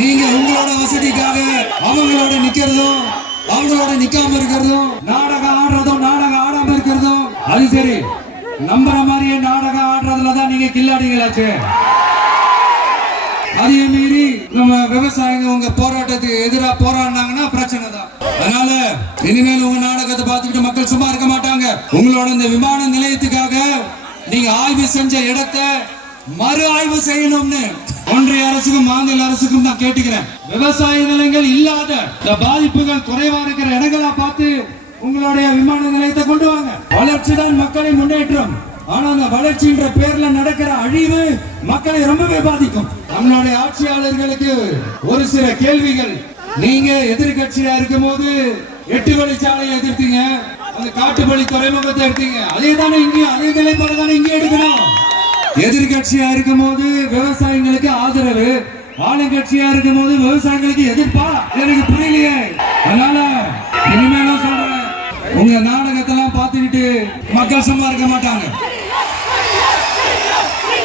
நீங்க உங்களோட வசதிக்காக அவங்களோட நிக்கிறதும் அவங்களோட நிக்காம இருக்கிறதும் நாடகம் ஆடுறதும் நாடகம் ஆடாம இருக்கிறதும் அது சரி. நம்புற மாதிரியே நாடகம் ஆடுறதுலதான் நீங்க கில்லாடிகளாச்சு. அதே மீறி நம்ம விவசாயிங்க உங்க போராட்டத்துக்கு எதிராக போராடினாங்கன்னா பிரச்சனை தான். அதனால இனிமேல் உங்க நாடகத்தை பார்த்துக்கிட்டு மக்கள் சும்மா இருக்க மாட்டாங்க. உங்களோட இந்த விமான நிலையத்துக்காக நீங்க ஆய்வு செஞ்ச இடத்தை மறு ஆய்வு செய்யணும்னு ஒன்றிய அரசுக்கும் மாநில அரசுக்கும் நான் கேட்டுக்கிறேன். விவசாய நிலங்கள் இல்லாத இந்த பாதிப்புகள் குறைவா இருக்கிற இடங்களா பார்த்து உங்களுடைய விமான நிலையத்தை கொண்டு வாங்க. வளர்ச்சி தான் மக்களின் முன்னேற்றம். ஆனா அந்த வளர்ச்சின்ற பேர்ல நடக்கிற அழிவு மக்களை ரொம்பவே பாதிக்கும். நம்மளுடைய ஆட்சியாளர்களுக்கு ஒரு சில கேள்விகள். நீங்க எதிர்கட்சியா இருக்கும் போது 8 வழிச்சாலையை எதிர்த்தீங்க, அந்த காட்டுப்பள்ளி துறைமுகத்தை எடுத்தீங்க. அதே தானே இங்கேயும் அதே நிலைப்பாடு தானே இங்கே எடுக்கணும். எதிர்கட்சியா இருக்கும் போது விவசாயிகளுக்கு ஆதரவு, ஆளுங்கட்சியா இருக்கும் போது விவசாயிகளுக்கு எதிர்ப்பா? எனக்கு புரியலையே. அதனால இனிமேலும் சொல்றேன், உங்க நாடகத்தெல்லாம் பார்த்துக்கிட்டு மக்கள் சும்மா இருக்க மாட்டாங்க.